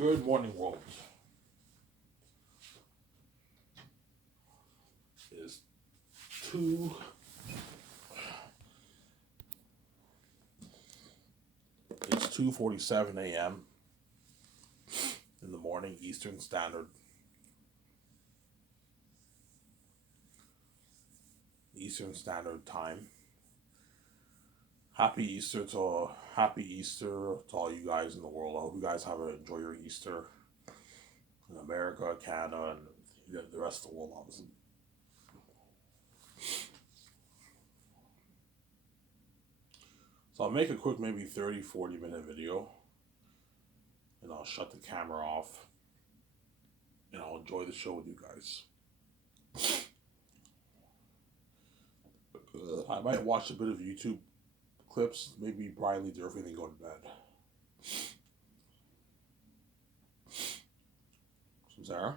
Good morning, world. It's two. It's 2:47 a.m. in the morning, Eastern Standard Time. Happy Easter to all you guys in the world. I hope you guys enjoy your Easter in America, Canada, and the rest of the world, obviously. So I'll make a quick, maybe 30, 40 minute video, and I'll shut the camera off, and I'll enjoy the show with you guys. I might watch a bit of YouTube clips, maybe Brian Lee Durfee, and then go to bed. So, Sarah?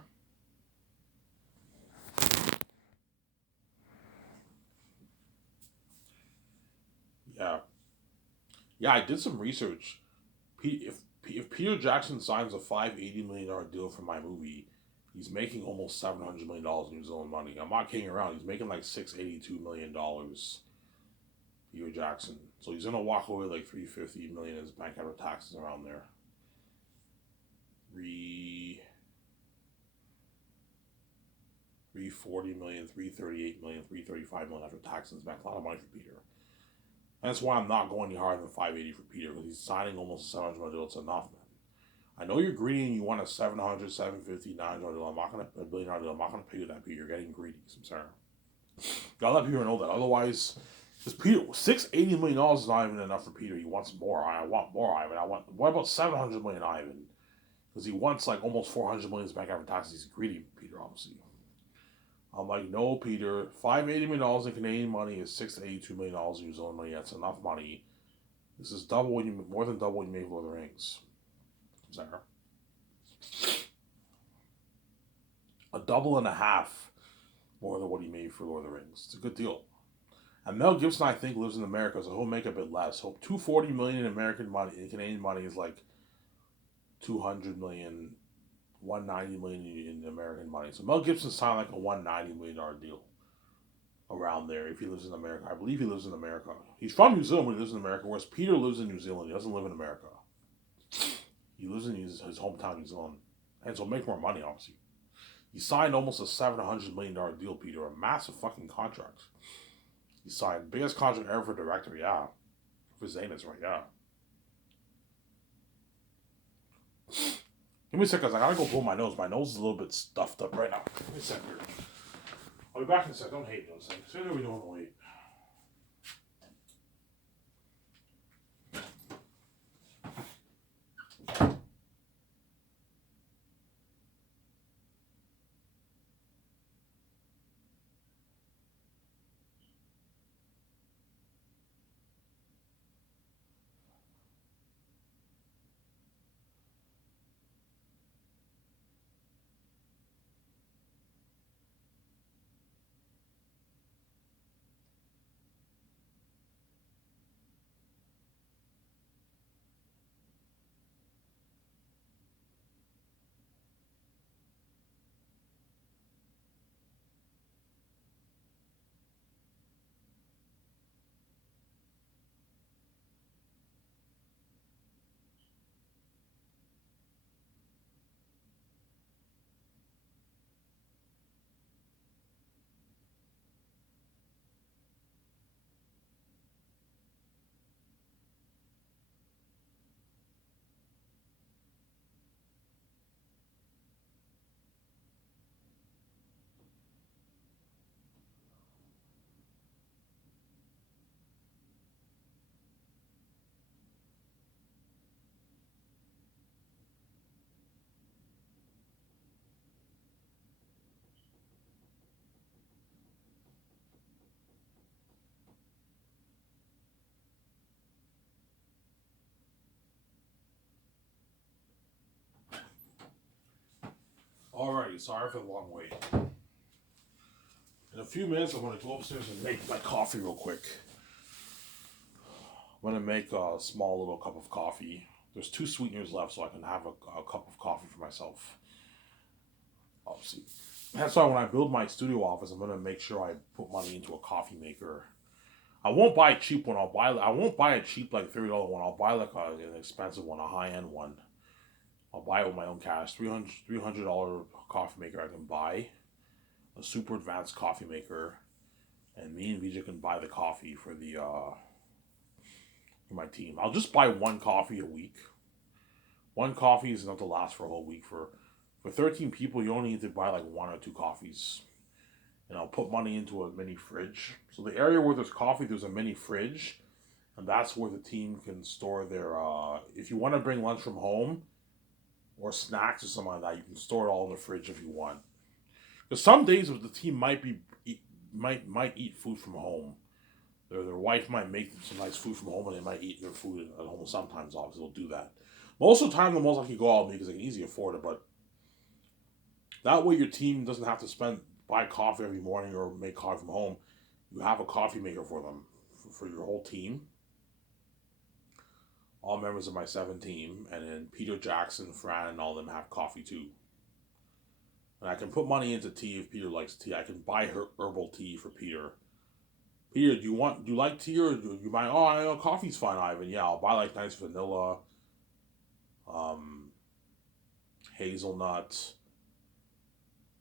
Yeah. Yeah, I did some research. If Peter Jackson signs a $580 million deal for my movie, he's making almost $700 million New Zealand money. I'm not kidding around. He's making like $682 million. Peter Jackson. So he's gonna walk away like $350 million in his bank after taxes around there. $340 million, $338 million, $335 million after taxes back. A lot of money for Peter. And that's why I'm not going any harder than 580 for Peter, because he's signing almost a $700 million deal. It's enough, man. I know you're greedy and you want a 700, 750, 900 deal. I'm not gonna $1 billion deal. I'm not gonna pay you that, Peter. You're getting greedy. I'm sorry. Gotta let Peter know that. Otherwise, because Peter $680 million is not even enough for Peter. He wants more. I want more, Ivan. What about 700 million, Ivan? Because he wants like almost 400 million back after taxes. He's greedy, Peter, obviously. I'm like, no, Peter. $580 million in Canadian money is $682 million in New Zealand money. That's enough money. This is more than double what you made for the Rings. Sarah. A double and a half more than what he made for Lord of the Rings. It's a good deal. And Mel Gibson, I think, lives in America, so he'll make a bit less. So $240 million in American money, in Canadian money, is like $200 million, $190 million in American money. So Mel Gibson signed like a $190 million deal around there if he lives in America. I believe he lives in America. He's from New Zealand, but he lives in America, whereas Peter lives in New Zealand. He doesn't live in America. He lives in his hometown, New Zealand. And so make more money, obviously. He signed almost a $700 million deal, Peter. A massive fucking contract. He signed biggest contract ever for director, yeah. For Zanus, right, yeah. Give me a second, guys. I gotta go blow my nose. My nose is a little bit stuffed up right now. Give me a second here. I'll be back in a second. Don't hate me. Say what we don't wait. Alrighty, sorry for the long wait. In a few minutes, I'm gonna go upstairs and make my coffee real quick. I'm gonna make a small little cup of coffee. There's 2 sweeteners left, so I can have a cup of coffee for myself. Obviously, that's why when I build my studio office, I'm gonna make sure I put money into a coffee maker. I won't buy a cheap one. I won't buy a cheap like $30 one. I'll buy like an expensive one, a high end one. I'll buy it with my own cash. $300 coffee maker I can buy. A super advanced coffee maker, and me and Vijay can buy the coffee for the for my team. I'll just buy one coffee a week. One coffee is enough to last for a whole week. For 13 people, you only need to buy like 1 or 2 coffees. And I'll put money into a mini fridge. So the area where there's coffee, there's a mini fridge, and that's where the team can store their. If you want to bring lunch from home, or snacks or something like that, you can store it all in the fridge if you want. Because some days the team might eat food from home. Their wife might make them some nice food from home, and they might eat their food at home. Sometimes, obviously, they'll do that. Most of the time, the most likely go out because they can easily afford it. But that way, your team doesn't have to buy coffee every morning or make coffee from home. You have a coffee maker for them, for your whole team. All members of my 7 team, and then Peter Jackson, Fran, and all of them have coffee too. And I can put money into tea if Peter likes tea. I can buy herbal tea for Peter. Peter, do you like tea, or do you buy? Oh, I know coffee's fine, Ivan. Yeah, I'll buy like nice vanilla, um, hazelnut,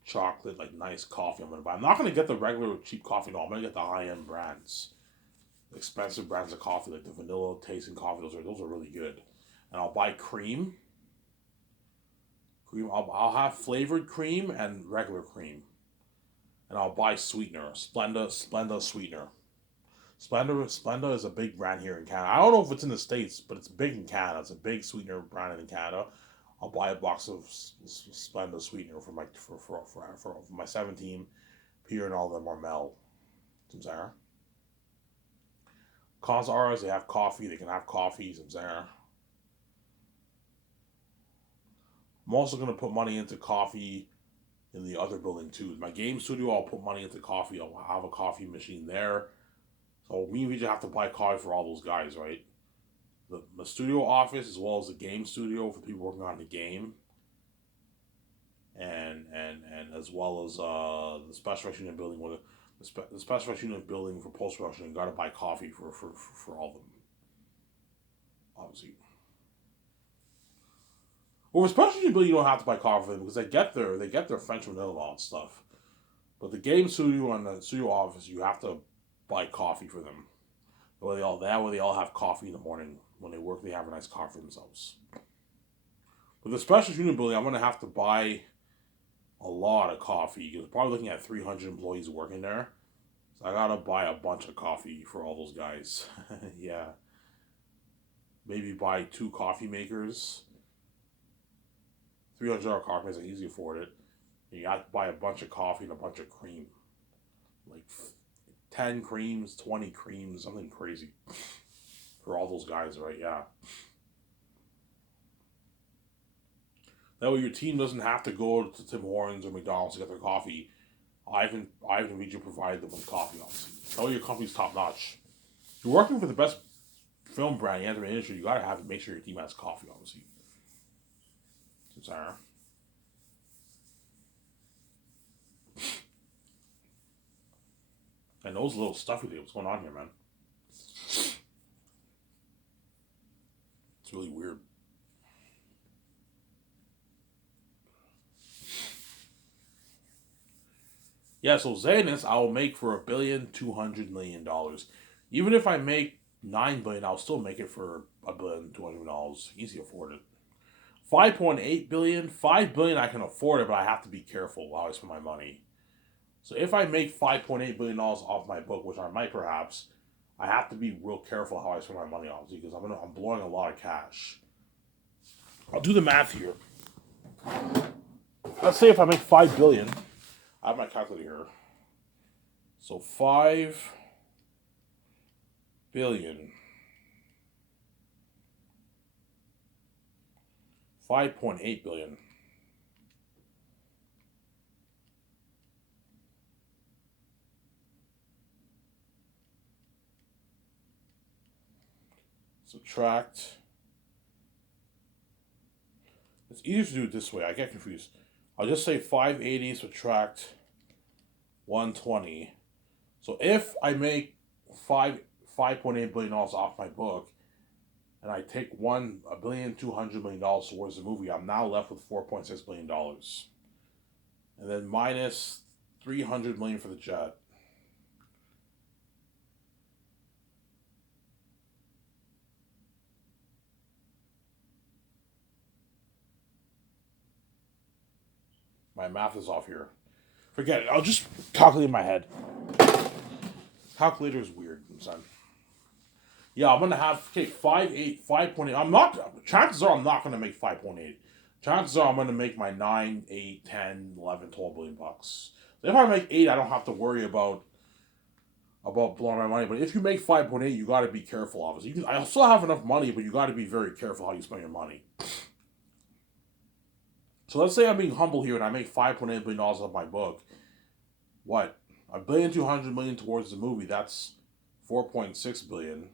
chocolate, like nice coffee. I'm gonna buy. I'm not gonna get the regular cheap coffee. No, I'm gonna get the high end brands, expensive brands of coffee, like the vanilla tasting coffee. Those are really good. And I'll buy cream. I'll have flavored cream and regular cream. And I'll buy sweetener, Splenda sweetener. Splenda is a big brand here in Canada. I don't know if it's in the States, but it's big in Canada. It's a big sweetener brand in Canada. I'll buy a box of Splenda sweetener for my 17 Peter and all of them are Mel. Some Cause ours, they have coffee, they can have coffee, some Zara. I'm also gonna put money into coffee in the other building too. My game studio, I'll put money into coffee. I'll have a coffee machine there. So we just have to buy coffee for all those guys, right? The studio office as well as the game studio for people working on the game, and as well as the special unit building with the special unit building for post production. You got to buy coffee for all of them, obviously. Well, with special unit building, you don't have to buy coffee for them because they get their French vanilla and stuff. But the game studio and the studio office, you have to buy coffee for them. That way they all have coffee in the morning when they work. They have a nice coffee for themselves. With the special unit building, I'm gonna have to buy a lot of coffee. You're probably looking at 300 employees working there, so I gotta buy a bunch of coffee for all those guys. Yeah, maybe buy 2 coffee makers. $300 coffee makers, I can easily afford it. And you have to buy a bunch of coffee and a bunch of cream, like 10 creams, 20 creams, something crazy for all those guys, right? Yeah. That way your team doesn't have to go to Tim Hortons or McDonald's to get their coffee. Ivan and Vijay provide them with coffee, obviously. That way your company's top notch. If you're working for the best film brand in the industry, you gotta make sure your team has coffee, obviously. Sorry. And those little stuffy things, what's going on here, man? It's really weird. Yeah, so Zanus I will make for $1,200,000,000. Even if I make $9 billion, I'll still make it for $1,200,000,000. Easy to afford it. 5.8 billion, 5 billion I can afford it, but I have to be careful how I spend my money. So if I make $5.8 billion off my book, which I might perhaps, I have to be real careful how I spend my money, obviously, because I'm blowing a lot of cash. I'll do the math here. Let's say if I make 5 billion, I have my calculator here. So 5 billion, 5.8 billion. Subtract It's easier to do it this way. I get confused. I'll just say 580 subtract 120. So if I make $5.8 billion off my book, and I take $1,200,000,000 towards the movie, I'm now left with $4.6 billion, and then minus 300 million for the jet. My math is off here. Forget it. I'll just calculate in my head. Calculator is weird, son. Yeah, I'm gonna have 5.8. I'm not. Chances are I'm not gonna make 5.8. Chances are I'm gonna make my 9, 8, 10, 11, 12 billion bucks. So if I make 8, I don't have to worry about blowing my money. But if you make 5.8, you got to be careful. Obviously, I still have enough money, but you got to be very careful how you spend your money. So let's say I'm being humble here and I make $5.8 billion off my book. What? $1,200,000,000 towards the movie. That's 4.6 billion.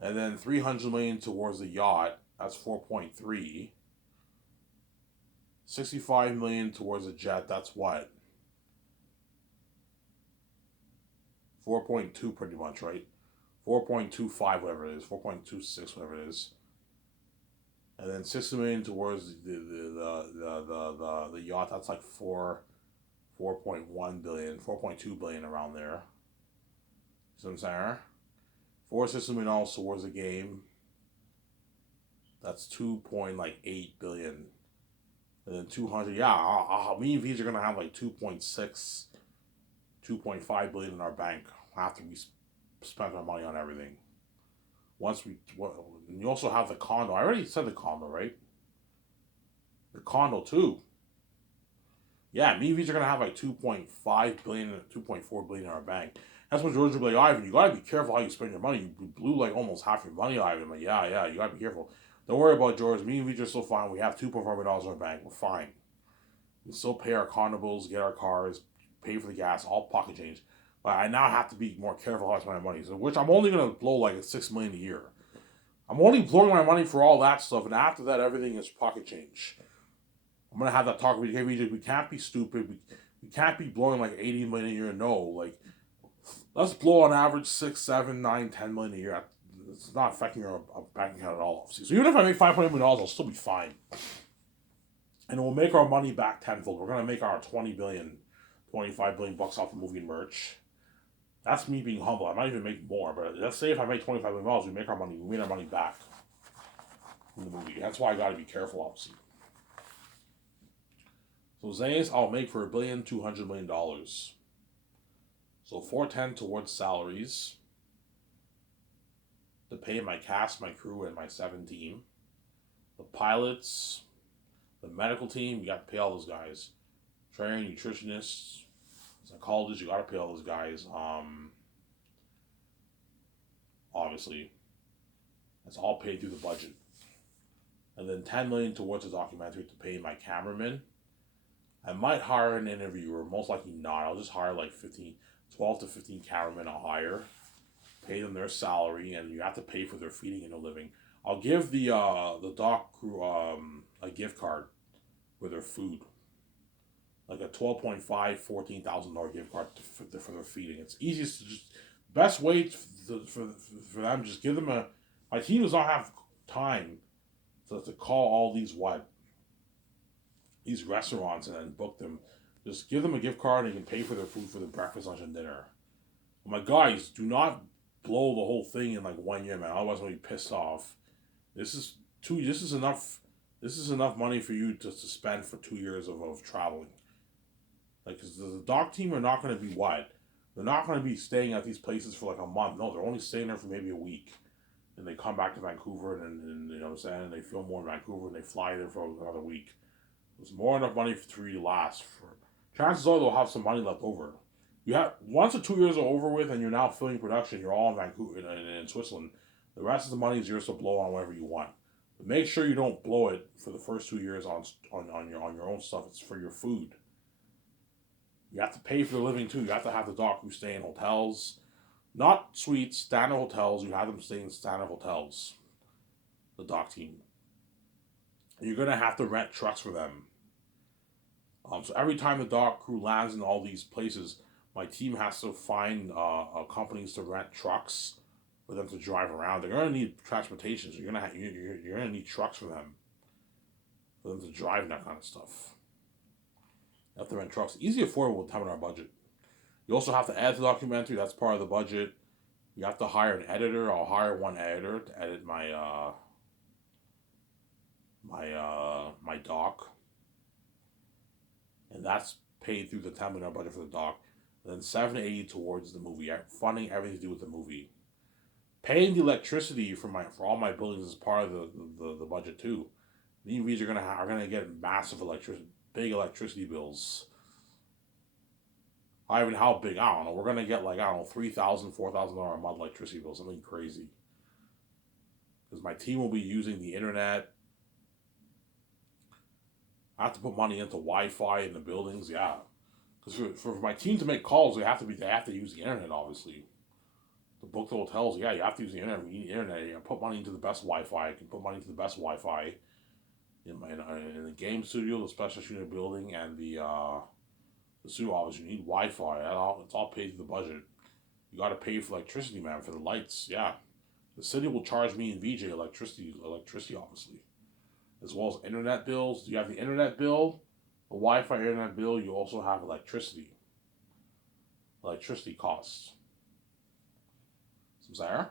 And then 300 million towards the yacht. That's 4.3. 65 million towards the jet. That's what? 4.2 pretty much, right? 4.25, whatever it is. 4.26, whatever it is. And then 60 million towards the yacht. That's like 4.1 billion, 4.2 billion around there. See what I'm saying? $460 million towards the game. That's 2.8 billion. And then 200. Yeah, me and V's are gonna have like 2.6, 2.5 billion in our bank after we spent our money on everything. You also have the condo. I already said the condo, right? The condo too. Yeah, me and V's are gonna have like 2.5 billion, 2.4 billion in our bank. That's what George will be like, Ivan, you gotta be careful how you spend your money. You blew like almost half your money, Ivan. I'm like, yeah, you gotta be careful. Don't worry about George. Me and V's are still fine. We have $2.4 million in our bank. We're fine. We still pay our condo bills, get our cars, pay for the gas, all pocket change. But I now have to be more careful how I spend my money. So, which I'm only gonna blow like $6 million a year. I'm only blowing my money for all that stuff, and after that, everything is pocket change. I'm gonna have that talk with you. We can't be stupid. We can't be blowing like 80 million a year. No, like let's blow on average 6, 7, 9, 10 million a year. It's not affecting our bank account at all. So even if I make $5.8 million, I'll still be fine, and we'll make our money back tenfold. We're gonna make our 20 billion, 25 billion bucks off the movie and merch. That's me being humble. I might even make more, but let's say if I make $25 million, we made our money back from the movie. That's why I gotta be careful, obviously. So Zayas, I'll make for $1,200,000,000. So 410 towards salaries to pay my cast, my crew, and my 7 team. The pilots, the medical team, you got to pay all those guys. Trainer, nutritionists, psychologists, you got to pay all those guys. Obviously, that's all paid through the budget. And then 10 million towards the documentary to pay my cameraman. I might hire an interviewer, most likely not. I'll just hire like 12 to 15 cameramen I'll hire, pay them their salary, and you have to pay for their feeding and their living. I'll give the doc crew a gift card with their food, like a $12.5, $14,000 gift card for their feeding. It's easiest to just best way for them. Just give them my team does not have time to call all these restaurants and then book them. Just give them a gift card and you can pay for their food for their breakfast, lunch, and dinner. I'm like, guys, do not blow the whole thing in like 1 year, man. Otherwise, I'm gonna be pissed off. This is enough. This is enough money for you to spend for 2 years of traveling. Like, cause the doc team are not gonna be what? They're not gonna be staying at these places for like a month. No, they're only staying there for maybe a week. And they come back to Vancouver and you know what I'm saying, and they film more in Vancouver and they fly there for another week. There's more enough money for you to last. Chances are they'll have some money left over. You have once the 2 years are over with and you're now filming production, you're all in Vancouver in Switzerland. The rest of the money is yours to blow on whatever you want. But make sure you don't blow it for the first 2 years on your own stuff. It's for your food. You have to pay for the living too. You have to have the doc who stay in hotels, not suites, standard hotels. You have them stay in standard hotels. The doc team. You're gonna have to rent trucks for them. So every time the dock crew lands in all these places, my team has to find companies to rent trucks for them to drive around. They're gonna need transportation, so you're gonna need trucks for them to drive and that kind of stuff. You have to rent trucks, easy, affordable, time in our budget. You also have to edit the documentary. That's part of the budget. You have to hire an editor. I'll hire one editor to edit my doc, and that's paid through the $10 million budget for the doc. And then 780 towards the movie, funding everything to do with the movie. Paying the electricity for all my buildings is part of the budget too. The EVs are gonna get massive big electricity bills. I mean, how big? I don't know. We're gonna get like, I don't know, $3,000, $4,000 a month electricity bill, something crazy. Because my team will be using the internet. I have to put money into Wi-Fi in the buildings. Yeah, because for my team to make calls, they have to use the internet. Obviously, to book the hotels, yeah, you have to use the internet. We need internet. You put money into the best Wi-Fi. I can put money into the best Wi-Fi in the game studio, the special unit building, and the studio office. You need Wi-Fi. It's all paid through the budget. You got to pay for electricity, man, for the lights. Yeah, the city will charge me and VJ electricity, obviously, as well as internet bills. You have the internet bill, the Wi-Fi internet bill. You also have electricity costs. Some Sarah?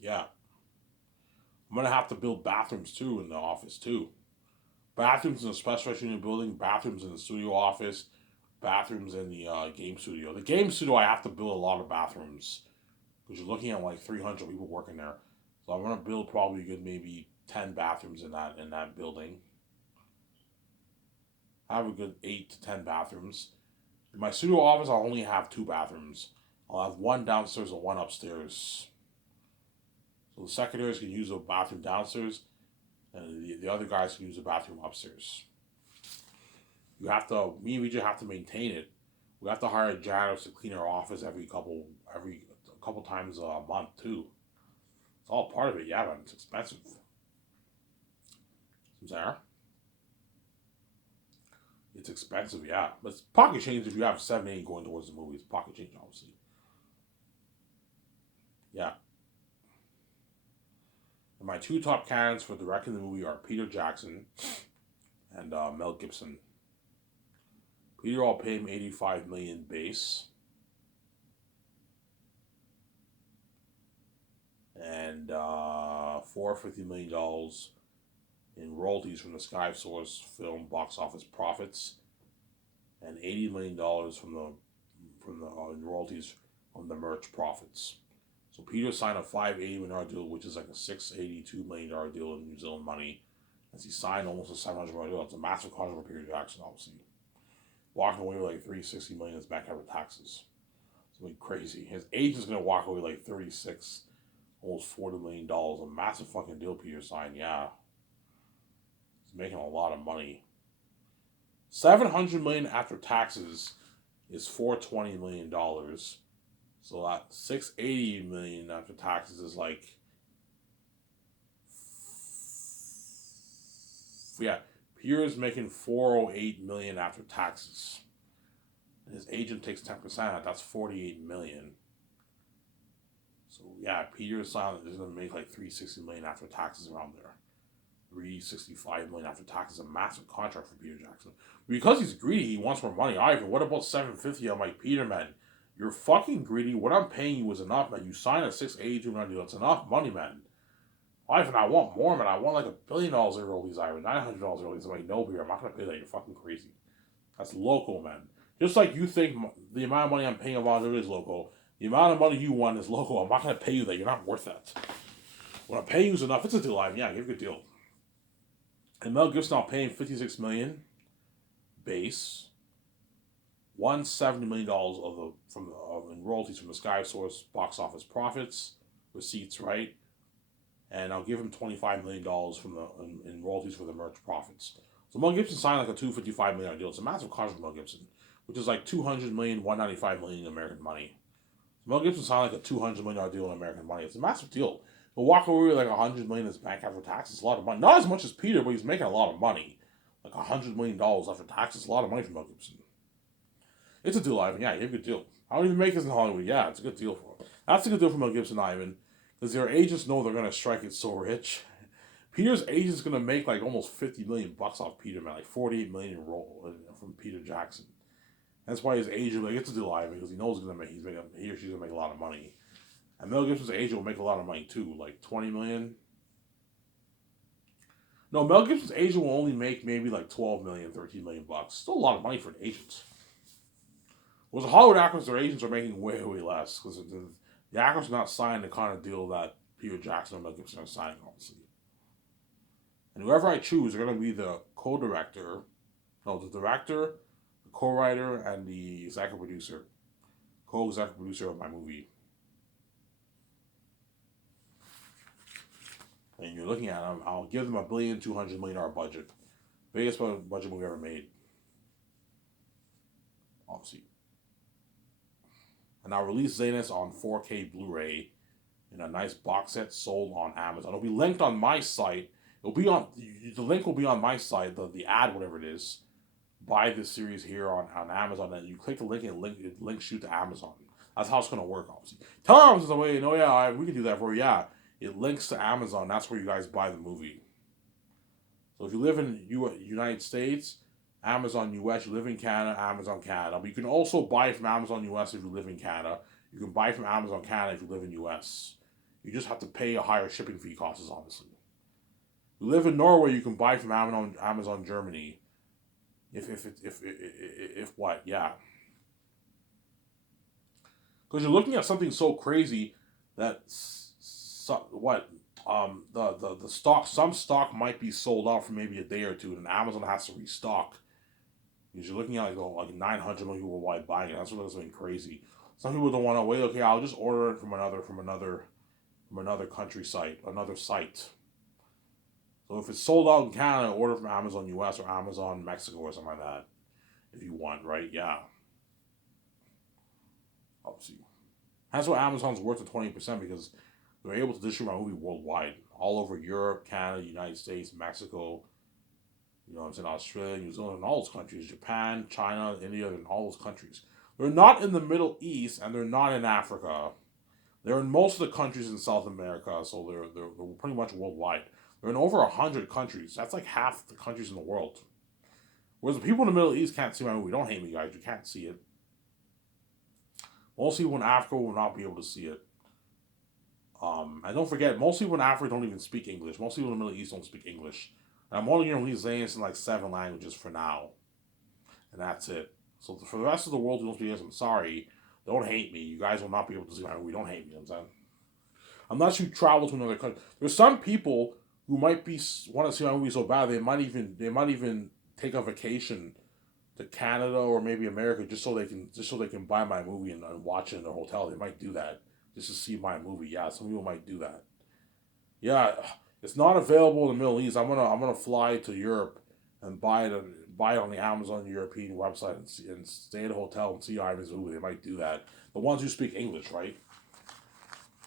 Yeah. I'm gonna have to build bathrooms too in the office too. Bathrooms in the special unit building, bathrooms in the studio office, bathrooms in the game studio. The game studio, I have to build a lot of bathrooms because you're looking at like 300 people working there. So I'm gonna build probably good maybe 10 bathrooms in that building. I have a good 8 to 10 bathrooms. In my studio office, I'll only have 2 bathrooms. I'll have one downstairs and one upstairs. So the secretaries can use the bathroom downstairs, and the other guys can use the bathroom upstairs. Me and Vijay have to maintain it. We have to hire janitors to clean our office every couple times a month too. It's all part of it, yeah, but it's expensive. Sarah? It's expensive, yeah. But it's pocket change if you have 780 going towards the movie. It's pocket change, obviously. Yeah. And my 2 top candidates for directing the movie are Peter Jackson and Mel Gibson. Peter, I'll pay him $85 million base, and $450 million in royalties from the Sky Source film box office profits, and $80 million from the royalties from the merch profits. So Peter signed a $580 million deal, which is like a $682 million deal in New Zealand money, as he signed almost a $700 million deal. It's a massive contract for Peter Jackson, obviously. Walking away with like $360 million as back after taxes. Something crazy. His agent's gonna walk away like 36, almost $40 million. A massive fucking deal Peter signed, yeah. He's making a lot of money. $700 million after taxes is $420 million. So that $680 million after taxes is like, yeah, Peter's making $408 million after taxes. And his agent takes 10% of that. That's $48 million. So yeah, Peter is gonna make like $360 million after taxes around there. $365 million after taxes. A massive contract for Peter Jackson. Because he's greedy, he wants more money. Ivan, what about $750? I'm like, Peter, man, you're fucking greedy. What I'm paying you is enough, man. You signed a $682 million deal. It's enough money, man. Ivan, I want more, man. I want like $1 billion in royalties, Ivan. $900 royalties. I'm like, no, Peter, I'm not gonna pay that. You're fucking crazy. That's local, man. Just like you think the amount of money I'm paying Alonzo is local, the amount of money you want is local. I'm not gonna pay you that. You're not worth that. What I'm paying you is enough. It's a deal, Ivan. Yeah, give a good deal. And Mel Gibson, I'll pay him $56 million base, $170 million in royalties from the Sky Source box office profits, receipts, right? And I'll give him $25 million in royalties for the merch profits. So Mel Gibson signed like a $255 million deal. It's a massive contract for Mel Gibson, which is like $200 million, $195 million in American money. Mel Gibson signed like a $200 million deal in American money. It's a massive deal. But walk away with like $100 million in his bank after taxes is a lot of money. Not as much as Peter, but he's making a lot of money. Like $100 million after taxes is a lot of money for Mel Gibson. It's a deal, Ivan. Yeah, you have a good deal. I don't even make this in Hollywood. Yeah, it's a good deal for him. That's a good deal for Mel Gibson, Ivan. Because their agents know they're gonna strike it so rich. Peter's agent's gonna make like almost $50 million off Peter, man. Like 48 million roll from Peter Jackson. That's why his agent like it's a deal, Ivan, because he knows he or she's gonna make a lot of money. And Mel Gibson's agent will make a lot of money too, like 20 million. No, Mel Gibson's agent will only make maybe like 12 million, 13 million bucks. Still a lot of money for an agent. Whereas the Hollywood actors, their agents are making way, way less because the actors are not signing the kind of deal that Peter Jackson and Mel Gibson are signing, obviously. And whoever I choose, they're going to be the co-director, no, the director, the co-writer, and the executive producer, co-executive producer of my movie. And you're looking at them, I'll give them $1,200,000,000 budget. Biggest budget movie ever made. Obviously. And I'll release Zanus on 4K Blu-ray in a nice box set sold on Amazon. It'll be linked on my site. It'll be on the link will be on my site, the ad, whatever it is. Buy this series here on Amazon, and you click the link and it links you to Amazon. That's how it's gonna work, obviously. Tell Amazon the way, yeah, we can do that for you. Yeah. It links to Amazon. That's where you guys buy the movie. So if you live in United States, Amazon US. You live in Canada, Amazon Canada. But you can also buy from Amazon US if you live in Canada. You can buy from Amazon Canada if you live in US. You just have to pay a higher shipping fee costs, obviously. If you live in Norway, you can buy from Amazon Germany. If what? Yeah. Because you're looking at something so crazy that the stock, some stock might be sold out for maybe a day or two, and Amazon has to restock. Because you're looking at like 900 million people worldwide buying it. That's what something crazy. Some people don't want to wait. Okay, I'll just order it from another country site, another site. So if it's sold out in Canada, order from Amazon US or Amazon Mexico or something like that. If you want, right? Yeah. Obviously. That's why Amazon's worth the 20% because they're able to distribute my movie worldwide. All over Europe, Canada, United States, Mexico, you know what I'm saying, Australia, New Zealand, and all those countries, Japan, China, India, and all those countries. They're not in the Middle East and they're not in Africa. They're in most of the countries in South America, so they're pretty much worldwide. They're in over 100 countries. That's like half the countries in the world. Whereas the people in the Middle East can't see my movie. Don't hate me, guys. You can't see it. Most people in Africa will not be able to see it. And don't forget, most people in Africa don't even speak English. Most people in the Middle East don't speak English. And I'm only going to release Zanus in like 7 languages for now. And that's it. So for the rest of the world who don't speak English, I'm sorry. Don't hate me. You guys will not be able to see my movie. Don't hate me, you know what I'm saying? Unless you travel to another country. There's some people who might want to see my movie so bad they might even take a vacation to Canada or maybe America just so they can buy my movie and watch it in their hotel. They might do that just to see my movie. Yeah, some people might do that. Yeah, it's not available in the Middle East. I'm gonna fly to Europe and buy it on the Amazon European website and stay at a hotel and see Ivan's movie. They might do that. The ones who speak English, right?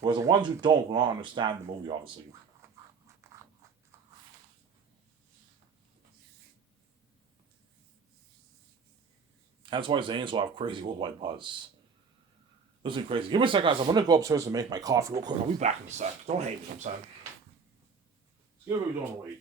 Whereas the ones who don't will not understand the movie, obviously. That's why Zane's will have crazy worldwide buzz. This is crazy. Give me a sec, guys. I'm gonna go upstairs and make my coffee real quick. I'll be back in a sec. Don't hate me, I'm saying. Let's give what we're doing. Wait.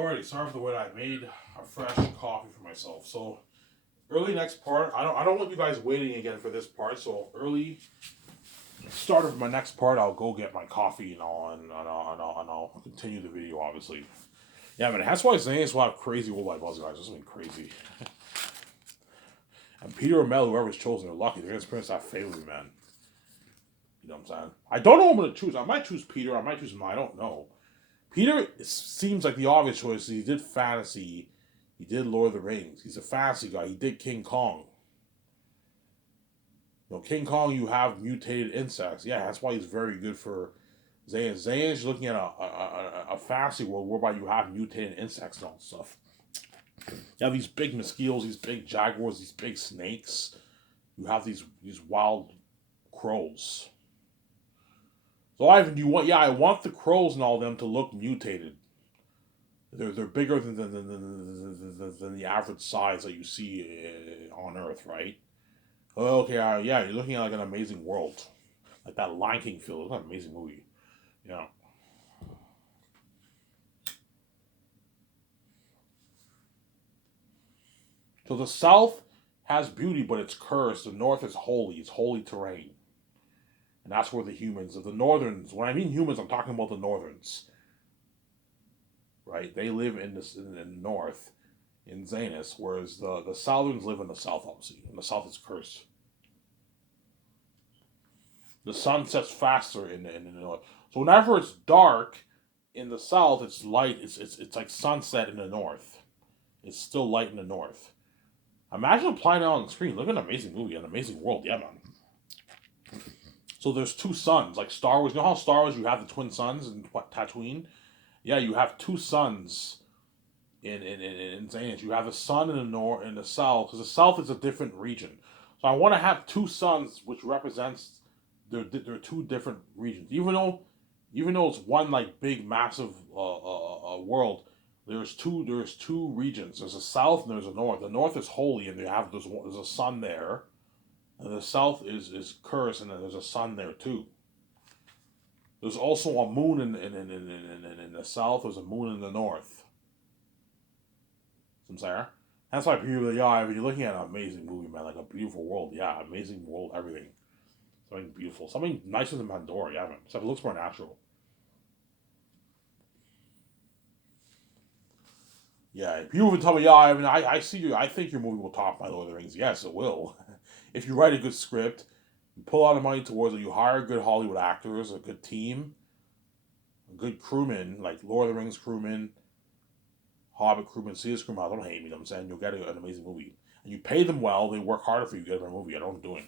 Alrighty, sorry for the way I made a fresh coffee for myself. So early next part, I don't want you guys waiting again for this part. So early start of my next part, I'll go get my coffee and I'll continue the video. Obviously, yeah, man. That's why Zanis will have crazy worldwide buzz, guys. This has been crazy. And Peter or Mel, whoever's chosen, they're lucky. They're gonna experience that favorably, man. You know what I'm saying? I don't know who I'm gonna choose. I might choose Peter. I might choose Mel. I don't know. Peter seems like the obvious choice. He did fantasy. He did Lord of the Rings. He's a fantasy guy. He did King Kong. You know, King Kong, you have mutated insects. Yeah, that's why he's very good for Zayn. Zayn is looking at a fantasy world whereby you have mutated insects and all that stuff. You have these big mosquitoes, these big jaguars, these big snakes. You have these wild crows. So Ivan, I want the crows and all of them to look mutated. They're bigger than the average size that you see on Earth, right? Okay, yeah, you're looking at like an amazing world, like that Lion King film. It's an amazing movie, yeah. So the South has beauty, but it's cursed. The North is holy. It's holy terrain. And that's where the humans, of the Northerns, when I mean humans, I'm talking about the Northerns. Right? They live in the North, in Zanis, whereas the Southerns live in the South, obviously. And the South is cursed. The sun sets faster in the North. So whenever it's dark in the South, it's light. It's like sunset in the North. It's still light in the North. Imagine applying it on the screen. Look at an amazing movie, an amazing world. Yeah, man. So there's two suns, like Star Wars. You know how Star Wars you have the twin suns in Tatooine? Yeah, you have two suns in Zanis. You have a sun in the north and the south, because the south is a different region. So I want to have two suns, which represents they're two different regions. Even though it's one like big massive world, there's two regions. There's a south and there's a north. The north is holy, and there's a sun there. And the south is cursed, and then there's a sun there too. There's also a moon in the south. There's a moon in the north. I'm sorry. That's why people are like, yeah, you're looking at an amazing movie, man, like a beautiful world. Yeah, amazing world, everything. Something beautiful. Something nicer than Pandora, yeah, man. Except it looks more natural. Yeah, people would tell me, yeah, I see you. I think your movie will top my Lord of the Rings. Yes, it will. If you write a good script, you pull out the money towards it, you hire good Hollywood actors, a good team, a good crewman, like Lord of the Rings crewman, Hobbit crewman, Sears crewman. Don't hate me, you know what I'm saying? You'll get an amazing movie. And you pay them well, they work harder for you to get a better movie. I don't know what I'm doing.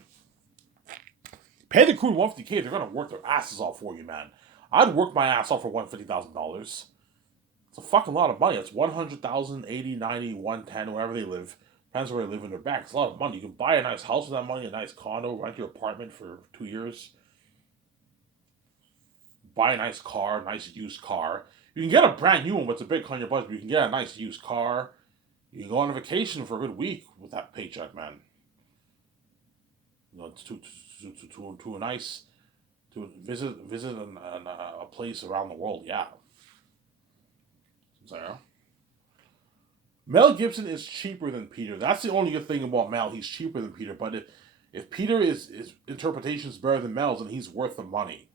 Pay the crew $150K, they're going to work their asses off for you, man. I'd work my ass off for $150,000. It's a fucking lot of money. It's 100,000, 80, 90, 110, wherever they live. Depends where they live in their back. It's a lot of money. You can buy a nice house with that money, a nice condo, rent your apartment for 2 years. Buy a nice car, nice used car. You can get a brand new one, but it's a big on your budget. But you can get a nice used car. You can go on a vacation for a good week with that paycheck, man. You know, to a nice, to visit a place around the world. Yeah. Sorry. Mel Gibson is cheaper than Peter. That's the only good thing about Mel. He's cheaper than Peter. But if Peter is interpretation is better than Mel's, then he's worth the money.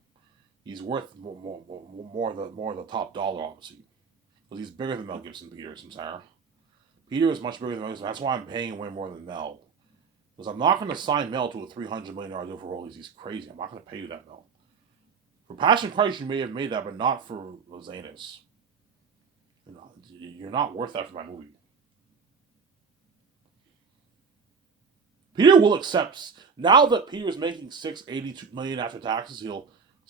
He's worth more the top dollar, obviously, because he's bigger than Mel Gibson. Peter, Sarah. Peter is much bigger than Mel Gibson. That's why I'm paying way more than Mel. Because I'm not going to sign Mel to a $300 million deal for roles. He's crazy. I'm not going to pay you that, Mel. For Passion Christ, you may have made that, but not for Zanis. You're not worth that for my movie. Peter will accept, now that Peter's making $682 million after taxes,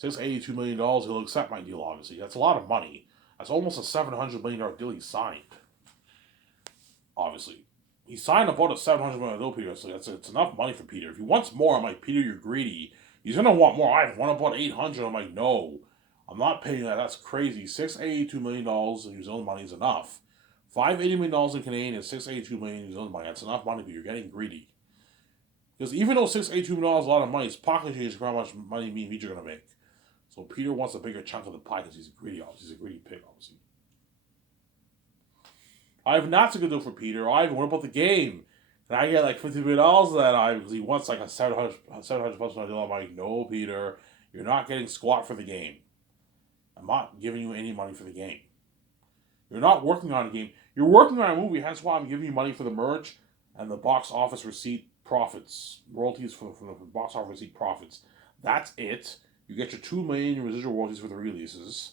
$682 million, he'll accept my deal, obviously. That's a lot of money. That's almost a $700 million deal he signed. Obviously. He signed about a $700 million deal, Peter, so it's enough money for Peter. If he wants more, I'm like, Peter, you're greedy. He's going to want more. I want about $800. I'm like, no. I'm not paying that. That's crazy. $682 million in New Zealand money is enough. $580 million in Canadian and $682 million in New Zealand money. That's enough money, but you're getting greedy. Because even though $682 million is a lot of money, it's pocket change for how much money me and Meet are going to make. So Peter wants a bigger chunk of the pie because he's a greedy, obviously. He's a greedy pig, obviously. Ivan, that's a good deal for Peter. Ivan, what about the game? And I get like $50 of that Ivan because he wants like a 700 plus deal. I'm like, no, Peter, you're not getting squat for the game. I'm not giving you any money for the game. You're not working on a game. You're working on a movie. That's why I'm giving you money for the merch and the box office receipt profits, royalties from the box office receipt profits. That's it. You get your $2 million residual royalties for the releases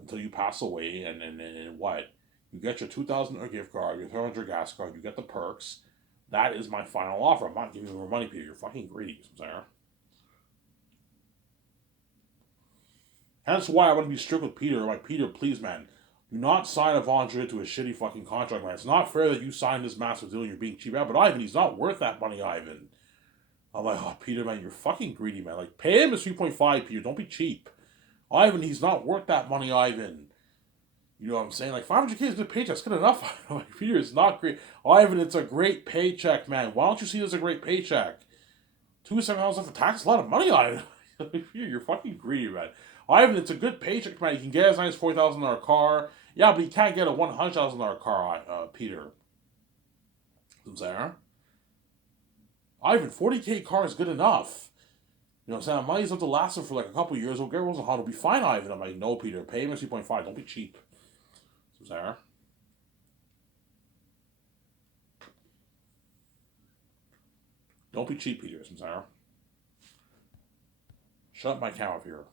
until you pass away, and what? You get your $2,000 gift card, your $300 gas card. You get the perks. That is my final offer. I'm not giving you more money, Peter. You're fucking greedy, Sarah. That's why I want to be strict with Peter. Like, Peter, please, man, do not sign a volunteer to a shitty fucking contract, man. It's not fair that you signed this massive deal and you're being cheap out. But Ivan, he's not worth that money, Ivan. I'm like, oh, Peter, man, you're fucking greedy, man. Like, pay him his 3.5, Peter. Don't be cheap. Ivan, he's not worth that money, Ivan. You know what I'm saying? Like, 500K is a good paycheck. It's good enough. Like, Peter, it's not great. Ivan, it's a great paycheck, man. Why don't you see it as a great paycheck? $2,700 after tax, a lot of money, Ivan. You're fucking greedy, man. Ivan, it's a good paycheck, man. You can get a nice $40,000 car. Yeah, but you can't get a $100,000 car, Peter. I'm saying? Ivan, 40K car is good enough. You know what I'm saying? Money's up to last him for like a couple of years. We'll get Rosen Hall. It'll be fine, Ivan. I'm like, no, Peter. Pay him 3.5. Don't be cheap. Sarah. Don't be cheap, Peter. Sarah. Shut up my cow up here.